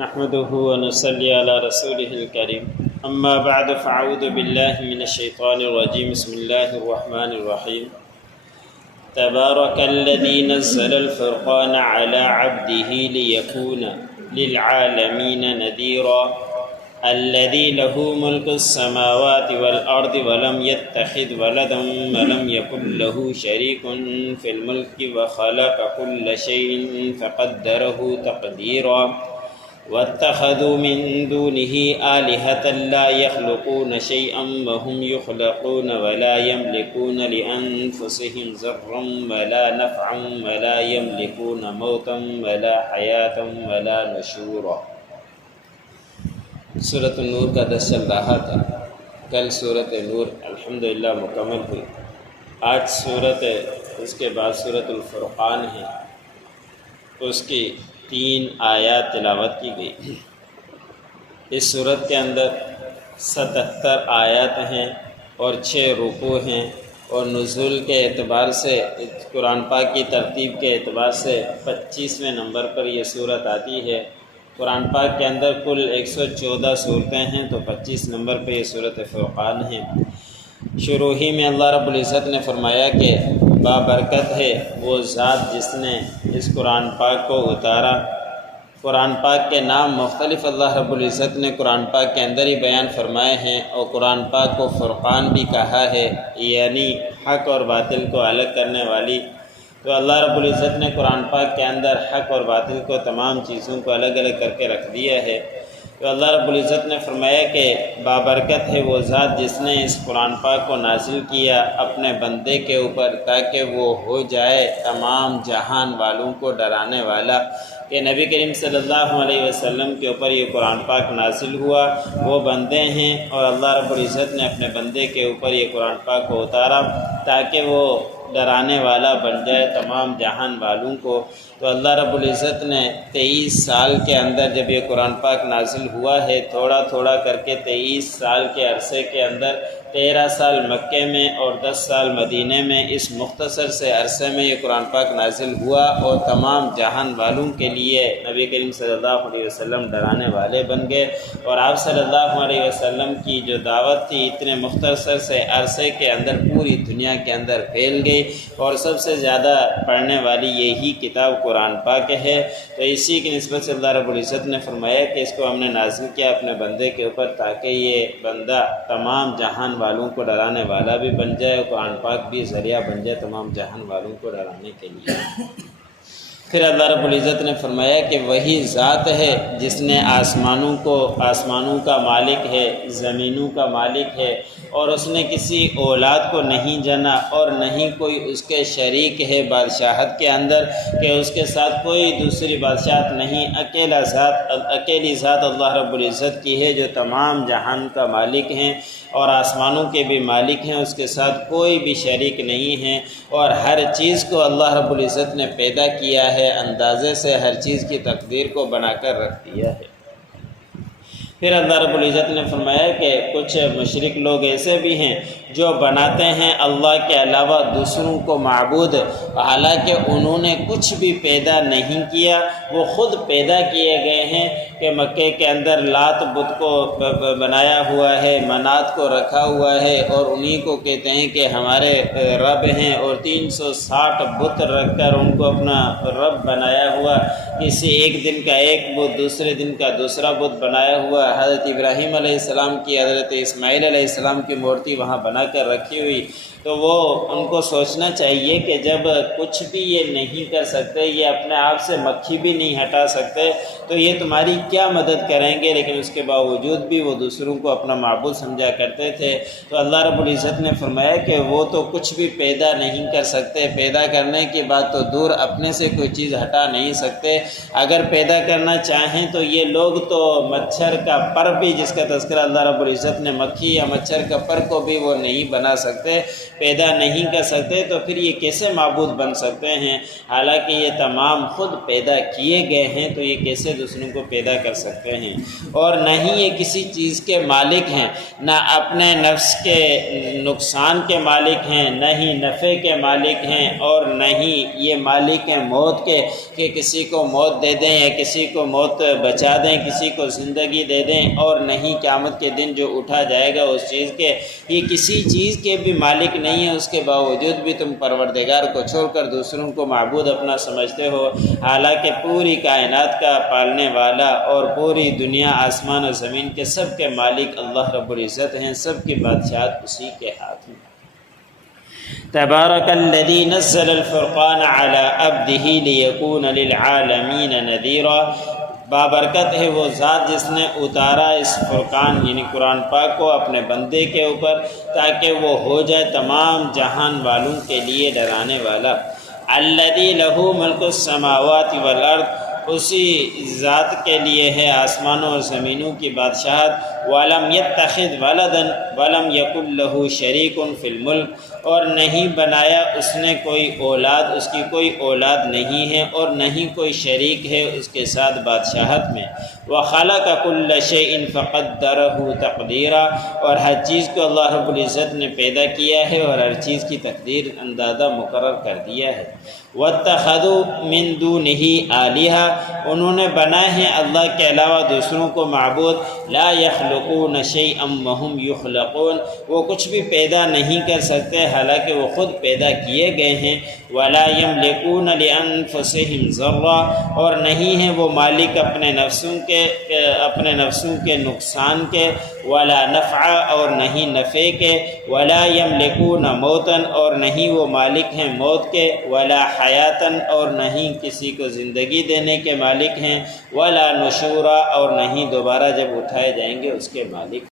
نحمده ونصلي على رسوله الكريم أما بعد فأعوذ بالله من الشيطان الرجيم بسم الله الرحمن الرحيم تبارك الذي نزل الفرقان على عبده ليكون للعالمين نذيرا الذي له ملك السماوات والأرض ولم يتخذ ولدا ولم يكن له شريك في الملك وخلق كل شيء فقدره تقديرا واتخذوا من دونه آلهة لا يخلقون شيئا وهم يخلقون ولا يملكون لأنفسهم ضرا ولا نفعا ولا يملكون موتا ولا حياة ولا نشورا۔ سورۃ النور کا درس چل رہا تھا۔ کل سورۃ نور الحمدللہ مکمل ہوئی۔ آج اس کے بعد سورۃ الفرقان ہے، اس کی 3 آیات تلاوت کی گئی۔ اس سورت کے اندر 77 آیات ہیں اور 6 رکوع ہیں، اور نزول کے اعتبار سے قرآن پاک کی ترتیب کے اعتبار سے 25ویں نمبر پر یہ سورت آتی ہے۔ قرآن پاک کے اندر کل 114 صورتیں ہیں، تو 25 نمبر پہ یہ سورۃ فرقان ہے۔ شروع ہی میں اللہ رب العزت نے فرمایا کہ بابرکت ہے وہ ذات جس نے اس قرآن پاک کو اتارا۔ قرآن پاک کے نام مختلف اللہ رب العزت نے قرآن پاک کے اندر ہی بیان فرمائے ہیں، اور قرآن پاک کو فرقان بھی کہا ہے، یعنی حق اور باطل کو الگ کرنے والی۔ تو اللہ رب العزت نے قرآن پاک کے اندر حق اور باطل کو، تمام چیزوں کو الگ الگ کر کے رکھ دیا ہے۔ تو اللہ رب العزت نے فرمایا کہ بابرکت ہے وہ ذات جس نے اس قرآن پاک کو نازل کیا اپنے بندے کے اوپر، تاکہ وہ ہو جائے تمام جہان والوں کو ڈرانے والا۔ کہ نبی کریم صلی اللہ علیہ وسلم کے اوپر یہ قرآن پاک نازل ہوا، وہ بندے ہیں، اور اللہ رب العزت نے اپنے بندے کے اوپر یہ قرآن پاک کو اتارا تاکہ وہ ڈرانے والا بن جائے تمام جہان والوں کو۔ تو اللہ رب العزت نے 23 سال کے اندر جب یہ قرآن پاک نازل ہوا ہے، تھوڑا تھوڑا کر کے 23 سال کے عرصے کے اندر 13 سال مکے میں اور 10 سال مدینے میں، اس مختصر سے عرصے میں یہ قرآن پاک نازل ہوا، اور تمام جہان والوں کے لیے نبی کریم صلی اللہ علیہ وسلم ڈرانے والے بن گئے۔ اور آپ صلی اللہ علیہ وسلم کی جو دعوت تھی اتنے مختصر سے عرصے کے اندر پوری دنیا کے اندر پھیل گئی، اور سب سے زیادہ پڑھنے والی یہی کتاب قرآن پاک ہے۔ تو اسی کی نسبت سے اللہ رب العزت نے فرمایا کہ اس کو ہم نے نازل کیا اپنے بندے کے اوپر، تاکہ یہ بندہ تمام جہان والوں کو ڈرانے والا بھی بن جائے، اور قرآن پاک بھی ذریعہ بن جائے تمام جہان والوں کو ڈرانے کے لیے۔ پھر اللہ رب العزت نے فرمایا کہ وہی ذات ہے جس نے آسمانوں کا مالک ہے، زمینوں کا مالک ہے، اور اس نے کسی اولاد کو نہیں جنا، اور نہیں کوئی اس کے شریک ہے بادشاہت کے اندر، کہ اس کے ساتھ کوئی دوسری بادشاہت نہیں، اکیلی ذات اللہ رب العزت کی ہے جو تمام جہان کا مالک ہیں اور آسمانوں کے بھی مالک ہیں، اس کے ساتھ کوئی بھی شریک نہیں ہے، اور ہر چیز کو اللہ رب العزت نے پیدا کیا ہے، اندازے سے ہر چیز کی تقدیر کو بنا کر رکھ دیا ہے۔ پھر اللہ رب العزت نے فرمایا کہ کچھ مشرک لوگ ایسے بھی ہیں جو بناتے ہیں اللہ کے علاوہ دوسروں کو معبود، حالانکہ انہوں نے کچھ بھی پیدا نہیں کیا، وہ خود پیدا کیے گئے ہیں۔ کہ مکے کے اندر لات بت کو بنایا ہوا ہے، منات کو رکھا ہوا ہے، اور انہی کو کہتے ہیں کہ ہمارے رب ہیں، اور 360 بت رکھ کر ان کو اپنا رب بنایا ہوا۔ کسی ایک دن کا ایک بت، دوسرے دن کا دوسرا بت بنایا ہوا۔ حضرت ابراہیم علیہ السلام کی، حضرت اسماعیل علیہ السلام کی مورتی وہاں بنا کر رکھی ہوئی۔ تو وہ ان کو سوچنا چاہیے کہ جب کچھ بھی یہ نہیں کر سکتے، یہ اپنے آپ سے مکھی بھی نہیں ہٹا سکتے، تو یہ تمہاری کیا مدد کریں گے؟ لیکن اس کے باوجود بھی وہ دوسروں کو اپنا معبود سمجھا کرتے تھے۔ تو اللہ رب العزت نے فرمایا کہ وہ تو کچھ بھی پیدا نہیں کر سکتے، پیدا کرنے کی بات تو دور، اپنے سے کوئی چیز ہٹا نہیں سکتے۔ اگر پیدا کرنا چاہیں تو یہ لوگ تو مچھر کا پر بھی، جس کا تذکرہ اللہ رب العزت نے مکھی یا مچھر کا پر کو بھی وہ نہیں بنا سکتے، پیدا نہیں کر سکتے، تو پھر یہ کیسے معبود بن سکتے ہیں؟ حالانکہ یہ تمام خود پیدا کیے گئے ہیں، تو یہ کیسے دوسروں کو پیدا کر سکتے ہیں؟ اور نہ ہی یہ کسی چیز کے مالک ہیں، نہ اپنے نفس کے نقصان کے مالک ہیں، نہ ہی نفع کے مالک ہیں، اور نہ ہی یہ مالک ہیں موت کے، کہ کسی کو موت موت دے دیں یا کسی کو موت بچا دیں، کسی کو زندگی دے دیں، اور نہیں قیامت کے دن جو اٹھا جائے گا اس چیز کے، یہ کسی چیز کے بھی مالک نہیں ہے، اس کے باوجود بھی تم پروردگار کو چھوڑ کر دوسروں کو معبود اپنا سمجھتے ہو، حالانکہ پوری کائنات کا پالنے والا اور پوری دنیا آسمان و زمین کے سب کے مالک اللہ رب العزت ہیں، سب کی بادشاہت اسی کے ہاتھ میں۔ تبارک الذی نزل الفرقان علی عبدہ لیکون للعالمین نذیرا، بابرکت ہے وہ ذات جس نے اتارا اس فرقان یعنی قرآن پاک کو اپنے بندے کے اوپر تاکہ وہ ہو جائے تمام جہان والوں کے لیے ڈرانے والا۔ الذی لہ ملک السماوات والارض، اسی ذات کے لیے ہے آسمانوں اور زمینوں کی بادشاہت۔ وَلَمْ يَتَّخِذْ وَلَدًا وَلَمْ يَكُنْ لَهُ شَرِيكٌ فِي الْمُلْكِ، اور نہیں بنایا اس نے کوئی اولاد، اس کی کوئی اولاد نہیں ہے اور نہیں کوئی شریک ہے اس کے ساتھ بادشاہت میں۔ وَخَلَقَ كُلَّ شَيْءٍ فَقَدَّرَهُ تَقْدِيرًا، اور ہر چیز کو اللہ رب العزت نے پیدا کیا ہے اور ہر چیز کی تقدیر اندازہ مقرر کر دیا ہے۔ وَاتَّخَذُوا مِن دُونِهِ آلِهَةً، انہوں نے بنائے ہیں اللہ کے علاوہ دوسروں کو معبود۔ لا يخلقون شيئا وهم يخلقون، وہ کچھ بھی پیدا نہیں کر سکتے حالانکہ وہ خود پیدا کیے گئے ہیں۔ ولا يملكون لانفسهم ضرا، اور نہیں ہیں وہ مالک اپنے نفسوں کے نقصان کے، ولا نفع، اور نہیں نفع کے، ولا يملكون موتا، اور نہیں وہ مالک ہیں موت کے، ولا حیاتا، اور نہیں کسی کو زندگی دینے کے مالک ہیں، ولا نشورا، اور نہیں دوبارہ جب اٹھائے جائیں گے اس کے مالک۔